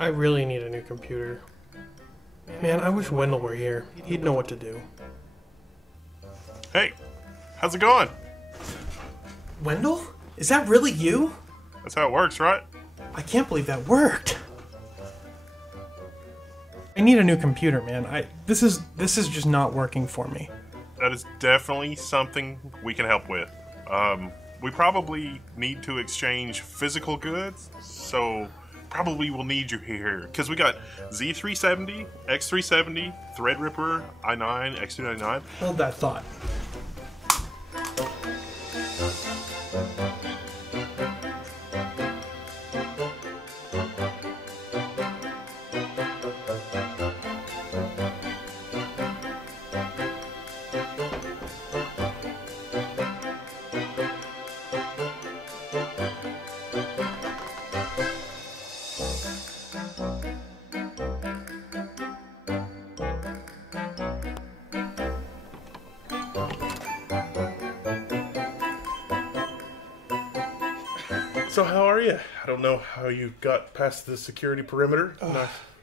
I really need a new computer. Man, I wish Wendell were here. He'd know what to do. Hey, how's it going? Wendell? Is that really you? That's how it works, right? I can't believe that worked. I need a new computer, man. This is just not working for me. That is definitely something we can help with. We probably need to exchange physical goods, so probably we'll need you here. Because we got Z370, X370, Threadripper, i9, X299. Hold that thought. So how are you? I don't know how you got past the security perimeter.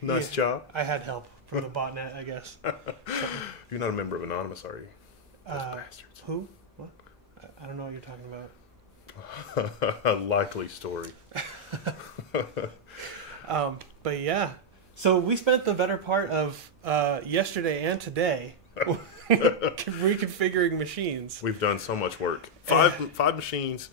Nice job. I had help from the botnet, I guess. You're not a member of Anonymous, are you? Those bastards. Who? What? I don't know what you're talking about. A likely story. But yeah. So we spent the better part of yesterday and today reconfiguring machines. We've done so much work. Five machines,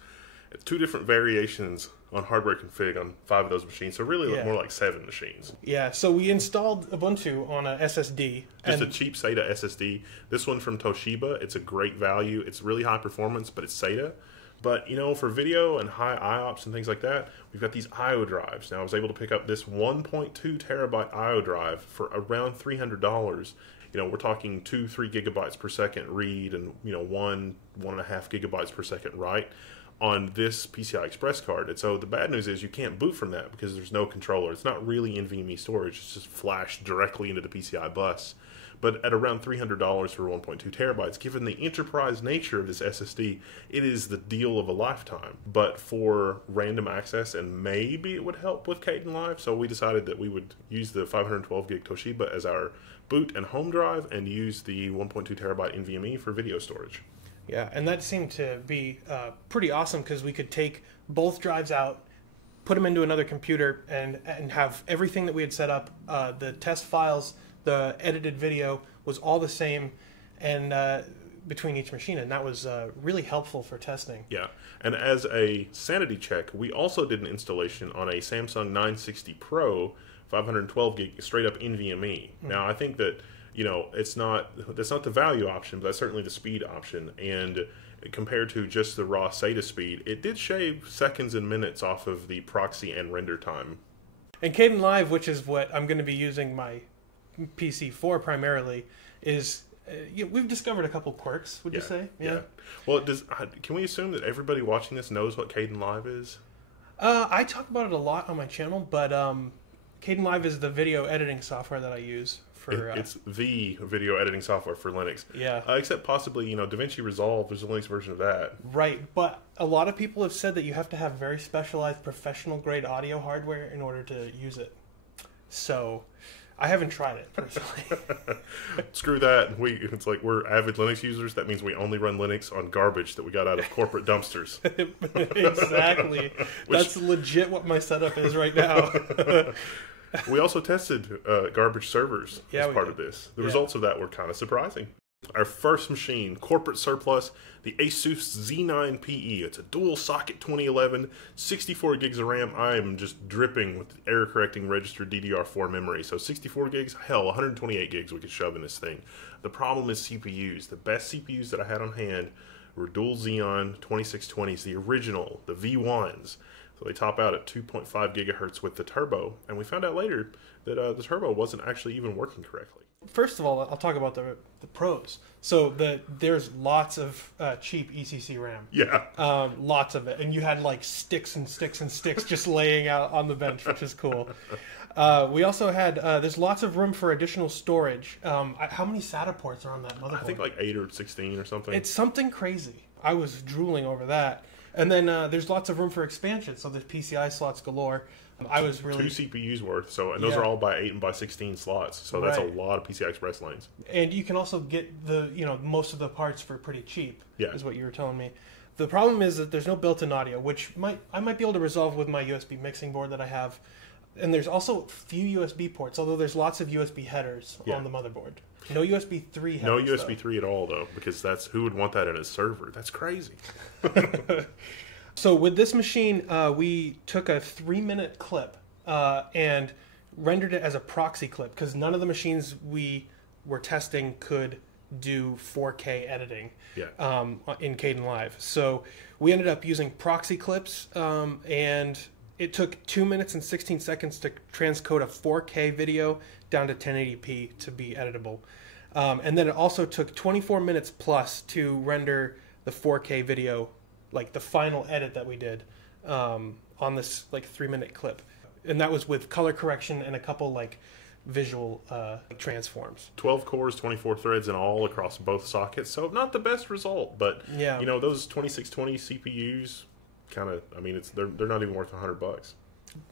2 different variations on hardware config on 5 of those machines. So really more like 7 machines. Yeah, so we installed Ubuntu on a SSD. Just a cheap SATA SSD. This one from Toshiba, it's a great value. It's really high performance, but it's SATA. But, you know, for video and high IOPS and things like that, we've got these IO drives. Now, I was able to pick up this 1.2 terabyte IO drive for around $300. You know, we're talking 2-3 gigabytes per second read and, 1.5 gigabytes per second write on this PCI Express card. And so the bad news is you can't boot from that because there's no controller. It's not really NVMe storage. It's just flashed directly into the PCI bus. But at around $300 for 1.2 terabytes, given the enterprise nature of this SSD, it is the deal of a lifetime. But for random access, and maybe it would help with Kdenlive, so we decided that we would use the 512 gig Toshiba as our boot and home drive and use the 1.2 terabyte NVMe for video storage. Yeah, and that seemed to be pretty awesome because we could take both drives out, put them into another computer, and have everything that we had set up, the test files, the edited video was all the same, and between each machine, and that was really helpful for testing. Yeah, and as a sanity check, we also did an installation on a Samsung 960 Pro 512 gig straight up NVMe. Now, I think that that's not the value option, but that's certainly the speed option. And compared to just the raw SATA speed, it did shave seconds and minutes off of the proxy and render time. And Kdenlive, which is what I'm going to be using my PC for primarily, is we've discovered a couple quirks. Would you say? Yeah. Well, can we assume that everybody watching this knows what Kdenlive is? I talk about it a lot on my channel, but Kdenlive is the video editing software that I use. It's the video editing software for Linux. Yeah. Except possibly, DaVinci Resolve, there's a Linux version of that. Right, but a lot of people have said that you have to have very specialized professional-grade audio hardware in order to use it. So, I haven't tried it, personally. Screw that. It's like we're avid Linux users. That means we only run Linux on garbage that we got out of corporate dumpsters. Exactly. That's legit what my setup is right now. We also tested garbage servers as part of this. The results of that were kind of surprising. Our first machine, corporate surplus, the Asus Z9p Ii. It's a dual socket 2011, 64 gigs of RAM. I am just dripping with error correcting registered DDR4 memory. So 64 gigs, hell, 128 gigs we could shove in this thing. The problem is CPUs. The best CPUs that I had on hand were dual Xeon 2620s, the original, the V1s. So they top out at 2.5 gigahertz with the turbo, and we found out later that the turbo wasn't actually even working correctly. First of all, I'll talk about the pros. So there's lots of cheap ECC RAM. Yeah. Lots of it. And you had like sticks and sticks and sticks just laying out on the bench, which is cool. We also had, there's lots of room for additional storage. How many SATA ports are on that motherboard? I think like 8 or 16 or something. It's something crazy. I was drooling over that. And then there's lots of room for expansion. So there's PCI slots galore. I was really... 2 CPUs worth, so, and those are all by 8 and by 16 slots, so that's a lot of PCI Express lanes. And you can also get the, most of the parts for pretty cheap, is what you were telling me. The problem is that there's no built-in audio, which I might be able to resolve with my USB mixing board that I have. And there's also few USB ports, although there's lots of USB headers on the motherboard. No USB 3 headers. No USB 3 at all, though, because who would want that in a server? That's crazy. So with this machine, we took a 3-minute clip and rendered it as a proxy clip, because none of the machines we were testing could do 4K editing in Kdenlive. So we ended up using proxy clips, and it took 2 minutes and 16 seconds to transcode a 4K video down to 1080p to be editable. And then it also took 24 minutes plus to render the 4K video, like the final edit that we did on this 3-minute clip. And that was with color correction and a couple visual transforms. 12 cores, 24 threads in all across both sockets. So not the best result, but those 2620 CPUs kind of, they're not even worth $100.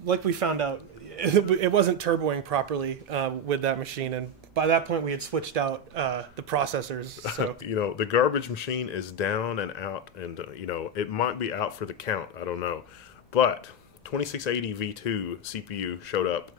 Like we found out, it wasn't turboing properly with that machine, and by that point we had switched out the processors. So the garbage machine is down and out, and it might be out for the count. I don't know, but 2680 V2 CPU showed up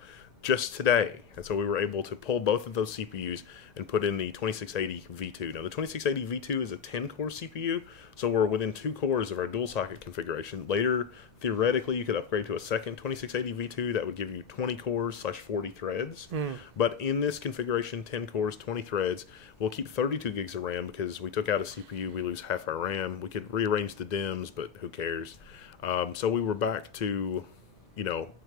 just today, and so we were able to pull both of those CPUs and put in the 2680 V2. Now the 2680 V2 is a 10-core CPU, so we're within 2 cores of our dual socket configuration. Later, theoretically, you could upgrade to a second 2680 V2 that would give you 20 cores / 40 threads. But in this configuration, 10 cores, 20 threads, we'll keep 32 gigs of RAM because we took out a CPU, we lose half our RAM. We could rearrange the DIMMs, but who cares? So we were back to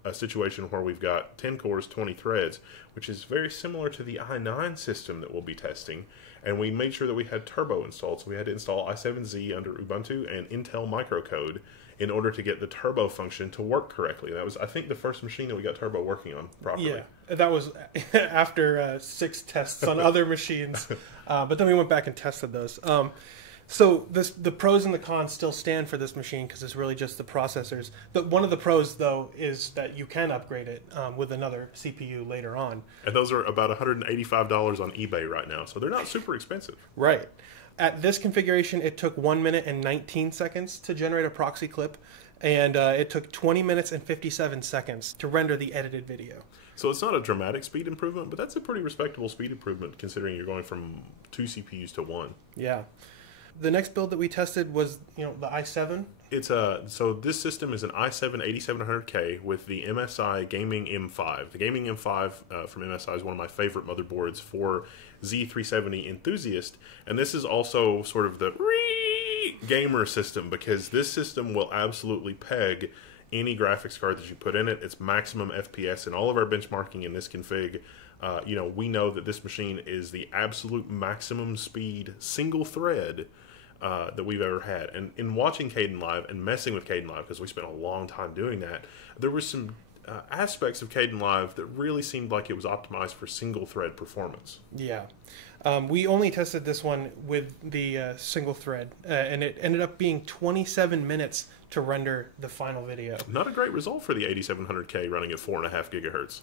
a situation where we've got 10 cores, 20 threads, which is very similar to the i9 system that we'll be testing. And we made sure that we had turbo installed, so we had to install i7Z under Ubuntu and Intel microcode in order to get the turbo function to work correctly. That was, I think, the first machine that we got turbo working on properly. Yeah, that was after 6 tests on other machines, but then we went back and tested those. So the pros and the cons still stand for this machine because it's really just the processors. One of the pros, though, is that you can upgrade it with another CPU later on. And those are about $185 on eBay right now, so they're not super expensive. Right. At this configuration, it took 1 minute and 19 seconds to generate a proxy clip, and it took 20 minutes and 57 seconds to render the edited video. So it's not a dramatic speed improvement, but that's a pretty respectable speed improvement considering you're going from 2 CPUs to 1. Yeah. The next build that we tested was, the i7. So this system is an i7 8700K with the MSI Gaming M5. The Gaming M5 from MSI is one of my favorite motherboards for Z370 enthusiasts, and this is also sort of the gamer system because this system will absolutely peg any graphics card that you put in it. It's maximum FPS, and all of our benchmarking in this config. We know that this machine is the absolute maximum speed single thread that we've ever had. And in watching Kdenlive and messing with Kdenlive, because we spent a long time doing that, there were some aspects of Kdenlive that really seemed like it was optimized for single thread performance. Yeah. We only tested this one with the single thread, and it ended up being 27 minutes to render the final video. Not a great result for the 8700K running at 4.5 gigahertz.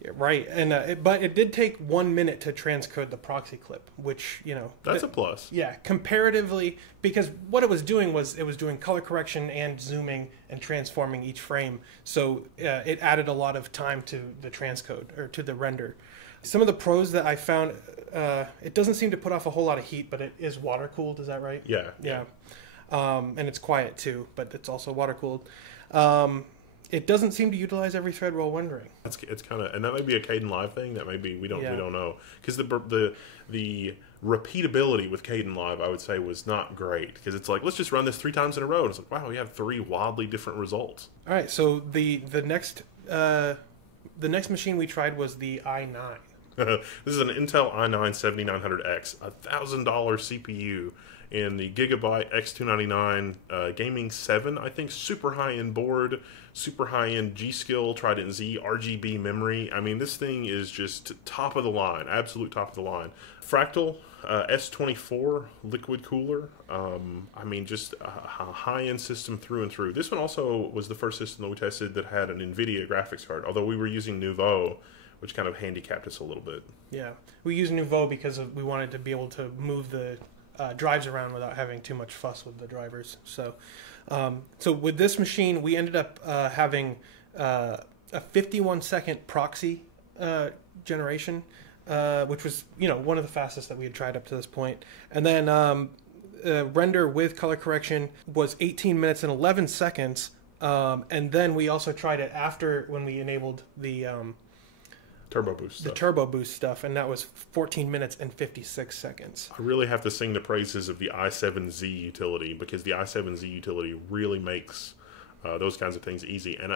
Yeah, right, and but it did take 1 minute to transcode the proxy clip, which that's a plus. Yeah, comparatively, because what it was doing was it was doing color correction and zooming and transforming each frame, so it added a lot of time to the transcode or to the render. Some of the pros that I found, it doesn't seem to put off a whole lot of heat, but it is water cooled. Is that right? Yeah. Yeah, and it's quiet too, but it's also water cooled. It doesn't seem to utilize every thread while rendering. It's kind of, and that may be a Kdenlive thing. That may be we don't know because the repeatability with Kdenlive, I would say, was not great because it's like let's just run this 3 times in a row. And it's like wow, we have 3 wildly different results. All right, so the next machine we tried was the i9. This is an Intel i9 7900X, $1,000 CPU, in the Gigabyte X299 Gaming 7, I think, super high-end board, super high-end G-Skill, Trident Z, RGB memory. I mean, this thing is just top of the line, absolute top of the line. Fractal S24 liquid cooler. I mean, just a high-end system through and through. This one also was the first system that we tested that had an Nvidia graphics card, although we were using Nouveau, which kind of handicapped us a little bit. Yeah, we used Nouveau because we wanted to be able to move the drives around without having too much fuss with the drivers. So, so with this machine, we ended up having a 51-second proxy generation, which was, you know, one of the fastest that we had tried up to this point. And then render with color correction was 18 minutes and 11 seconds. And then we also tried it after when we enabled the Turbo Boost stuff. The Turbo Boost stuff, and that was 14 minutes and 56 seconds. I really have to sing the praises of the i7Z utility, because the i7Z utility really makes those kinds of things easy. And,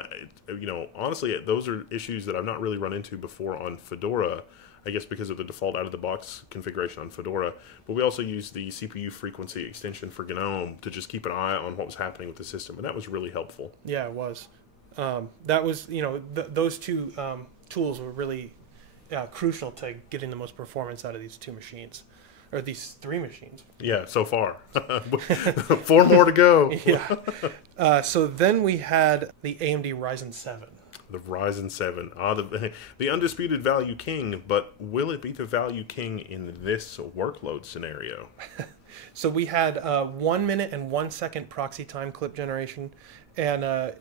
you know, honestly, those are issues that I've not really run into before on Fedora, I guess because of the default out-of-the-box configuration on Fedora. But we also used the CPU frequency extension for GNOME to just keep an eye on what was happening with the system, and that was really helpful. Yeah, it was. That was, you know, those two tools were really crucial to getting the most performance out of these two machines, or these three machines. Yeah, so far. 4 more to go. Yeah. So then we had the AMD Ryzen 7. The Ryzen 7. The undisputed value king, but will it be the value king in this workload scenario? So we had 1 minute and 1 second proxy time clip generation, and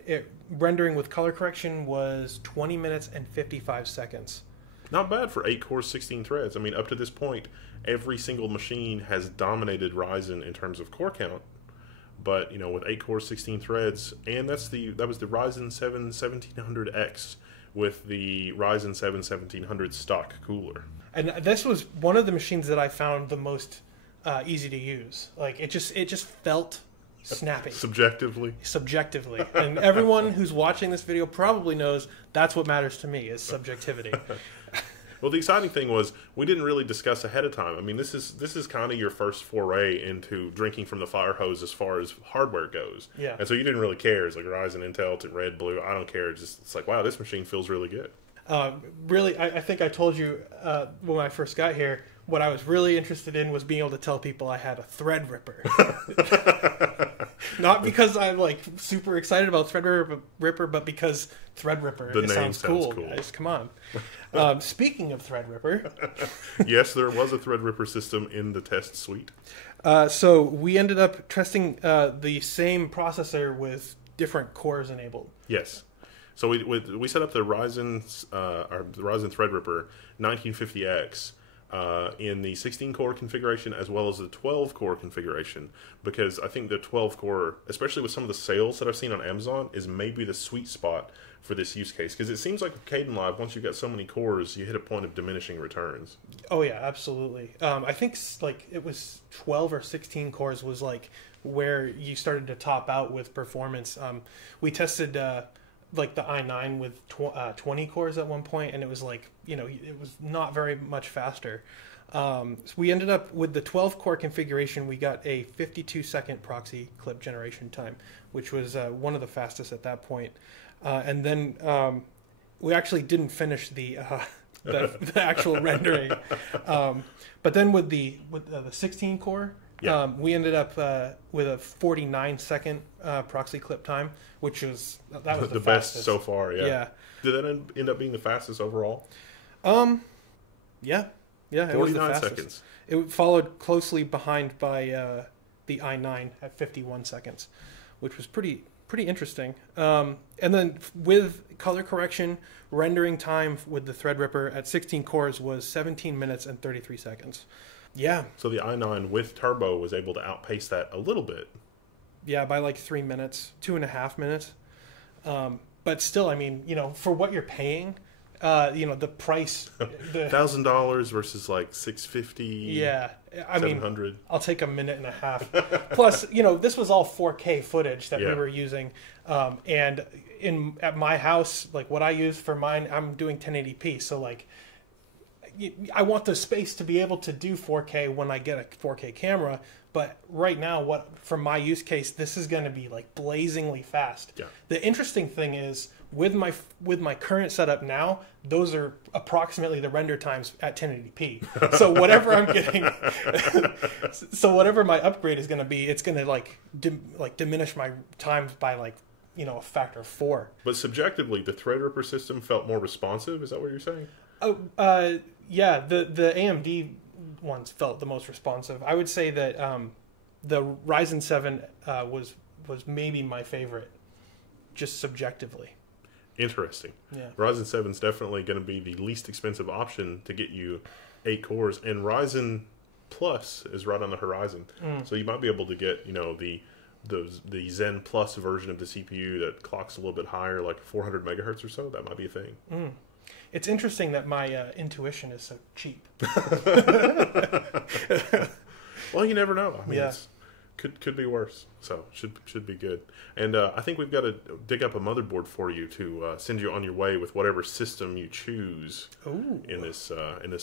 rendering with color correction was 20 minutes and 55 seconds. Not bad for 8 cores, 16 threads. I mean, up to this point, every single machine has dominated Ryzen in terms of core count. But, you know, with 8 cores, 16 threads, and that was the Ryzen 7 1700X with the Ryzen 7 1700 stock cooler. And this was one of the machines that I found the most easy to use. Like, it just felt snappy. Subjectively. And everyone who's watching this video probably knows that's what matters to me, is subjectivity. Well, the exciting thing was we didn't really discuss ahead of time. I mean, this is kind of your first foray into drinking from the fire hose as far as hardware goes. Yeah. And so you didn't really care. It's like Ryzen, Intel, to red, blue. I don't care. It's like, wow, this machine feels really good. Really, I think I told you when I first got here, what I was really interested in was being able to tell people I had a Threadripper. Not because I'm like super excited about Threadripper, but because Threadripper sounds cool, guys. Come on. Speaking of Threadripper. Yes, there was a Threadripper system in the test suite. So we ended up testing the same processor with different cores enabled. Yes. So we set up the Ryzen Threadripper 1950X in the 16-core configuration as well as the 12-core configuration, because I think the 12-core, especially with some of the sales that I've seen on Amazon, is maybe the sweet spot for this use case, because it seems like with Kdenlive, once you've got so many cores, you hit a point of diminishing returns. Oh yeah, absolutely. I think like it was 12 or 16 cores was like where you started to top out with performance. We tested like the i9 with 20 cores at one point, and it was like, you know, it was not very much faster. So we ended up with the 12-core configuration. We got a 52-second proxy clip generation time, which was one of the fastest at that point. And then we actually didn't finish the actual rendering. But then with the 16-core, yeah. We ended up with a 49-second proxy clip time, which was the fastest. Best so far. Yeah. Did that end up being the fastest overall? Yeah. 49 it was the fastest. seconds. It followed closely behind by the i9 at 51 seconds, which was pretty interesting. And then with color correction, rendering time with the Threadripper at 16 cores was 17 minutes and 33 seconds. Yeah. So the i9 with turbo was able to outpace that a little bit. Yeah, by like 3 minutes, 2.5 minutes. But still, I mean, you know, for what you're paying, you know, the price, $1,000 versus like $650. Yeah, I mean, $700. I'll take a minute and a half. Plus, you know, this was all 4K footage that we were using, and at my house, like what I use for mine, I'm doing 1080p. So like, I want the space to be able to do 4K when I get a 4K camera. But right now, for my use case, this is going to be like blazingly fast. Yeah. The interesting thing is with my current setup now, those are approximately the render times at 1080p. So whatever I'm getting, so whatever my upgrade is going to be, it's going to diminish my times by a factor of 4. But subjectively, the Threadripper system felt more responsive. Is that what you're saying? Oh, yeah. The AMD ones felt the most responsive. I would say that the Ryzen 7 was maybe my favorite, just subjectively. Interesting. Yeah. Ryzen 7 is definitely going to be the least expensive option to get you 8 cores, and Ryzen Plus is right on the horizon. So you might be able to get the Zen Plus version of the CPU that clocks a little bit higher, like 400 megahertz or so. That might be a thing. It's interesting that my intuition is so cheap. Well, you never know. I mean, Yeah. could be worse. So should be good. And I think we've got to dig up a motherboard for you to send you on your way with whatever system you choose in this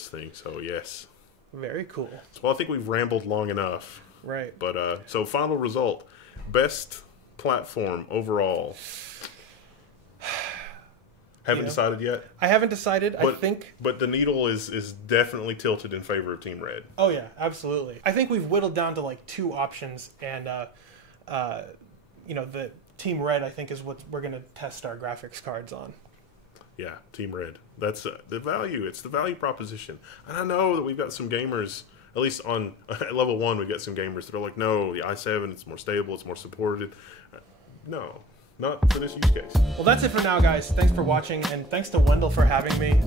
thing. So yes, very cool. Well, I think we've rambled long enough. Right. But so final result, best platform overall. Haven't decided yet? I haven't decided. I think... But the needle is definitely tilted in favor of Team Red. Oh, yeah, absolutely. I think we've whittled down to, like, 2 options, and, the Team Red, I think, is what we're going to test our graphics cards on. Yeah, Team Red. That's the value. It's the value proposition. And I know that we've got some gamers, at least on level 1, we've got some gamers that are like, no, the i7, it's more stable, it's more supported. No. Not for this use case. Well, that's it for now, guys. Thanks for watching, and thanks to Wendell for having me.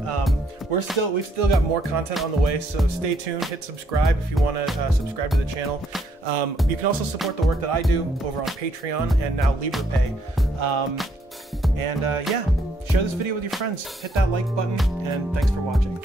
We've still got more content on the way, so stay tuned. Hit subscribe if you want to subscribe to the channel. You can also support the work that I do over on Patreon and now LibrePay. Yeah, share this video with your friends. Hit that like button, and thanks for watching.